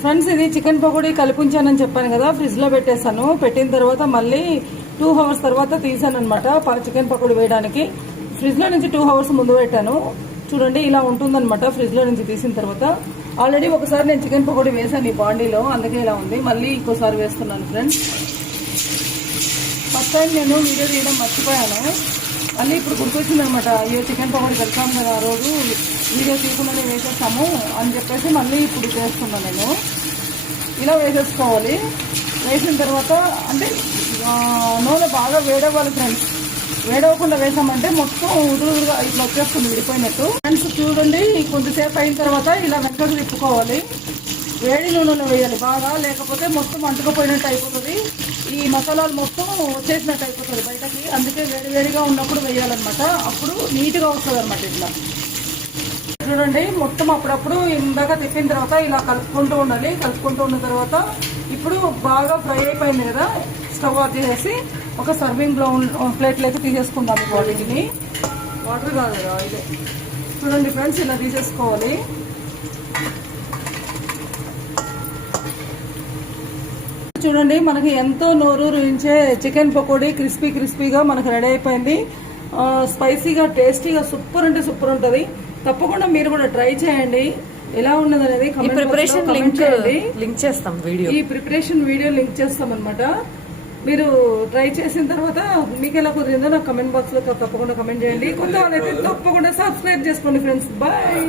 Friends, ఇది chicken pakodi కలిపి ఉంచానని చెప్పాను కదా, ఫ్రిడ్జ్ లో పెట్టేశాను. పెట్టిన తర్వాత మళ్ళీ 2 hours తర్వాత తీసాను అనమాట చికెన్ పకోడీ వేయడానికి. ఫ్రిడ్జ్ లో నుంచి 2 hours ముందు పెట్టాను. చూడండి, ఇలా ఉంటుందన్నమాట ఫ్రిడ్జ్ లో నుంచి తీసిన తర్వాత. ఆల్రెడీ ఒకసారి నేను చికెన్ పకోడీ వేసాను ఈ బాండీలో, అందుకే ఇలా ఉంది. మళ్ళీ ఇంకోసారి వేస్తున్నాను ఫ్రెండ్స్. ఫస్ట్ టైం నేను వీడియో తీయడం మర్చిపోయాను, మళ్ళీ ఇప్పుడు గుర్తొచ్చింది అనమాట. అయ్యో, చికెన్ పకోడీ పెడతాం కదా ఆ రోజు, వీడియో తీయకుండానే వేసేస్తాము అని చెప్పేసి మళ్ళీ ఇప్పుడు చేస్తున్నాను నేను. ఇలా వేసేసుకోవాలి. వేసిన తర్వాత అంటే నూనె బాగా వేడవ్వాలి ఫ్రెండ్స్. వేడవకుండా వేసామంటే మొత్తం ఉదురుగా ఇట్లా వచ్చేస్తుంది, విడిపోయినట్టు. ఫ్రెండ్స్ చూడండి, కొంతసేపు అయిన తర్వాత ఇలా వెనకకు తిప్పుకోవాలి. వేడి నూనెలో వేయాలి బాగా, లేకపోతే మొత్తం అంటుకుపోయినట్టు అయిపోతుంది. ఈ మసాలాలు మొత్తం వచ్చేసినట్టు అయిపోతుంది బయటకి. అందుకే వేడివేడిగా ఉన్నప్పుడు వేయాలన్నమాట, అప్పుడు నీట్గా వస్తుంది అనమాట. ఇట్లా చూడండి, మొత్తం అప్పుడప్పుడు ఇందాక తిప్పిన తర్వాత ఇలా కలుపుకుంటూ ఉండాలి. కలుపుకుంటూ ఉన్న తర్వాత ఇప్పుడు బాగా ఫ్రై అయిపోయింది కదా, స్టవ్ ఆఫ్ చేసేసి ఒక సర్వింగ్ ప్లేట్లోకి తీసేసుకుందాం. వాటిని వాటర్ కాదు కదా, ఇదే చూడండి ఫ్రెండ్స్, ఇలా తీసేసుకోవాలి. చూడండి, మనకి ఎంతో నోరూరించే చికెన్ పకోడీ క్రిస్పీగా మనకు రెడీ అయిపోయింది. స్పైసీగా, టేస్టీగా సూపర్ అంటే సూపర్ ఉంటుంది. తప్పకుండా మీరు కూడా ట్రై చేయండి. ఎలా ఉన్నది అనేది ప్రిపరేషన్ లింక్ చేస్తాం. ఈ ప్రిపరేషన్ వీడియో లింక్ చేస్తాం అనమాట. మీరు ట్రై చేసిన తర్వాత మీకు ఎలా కుదిరిందో నాకు కమెంట్ బాక్స్ లో తప్పకుండా కమెంట్ చేయండి. కొత్త వాళ్ళైతే తప్పకుండా సబ్స్క్రైబ్ చేసుకోండి ఫ్రెండ్స్. బాయ్.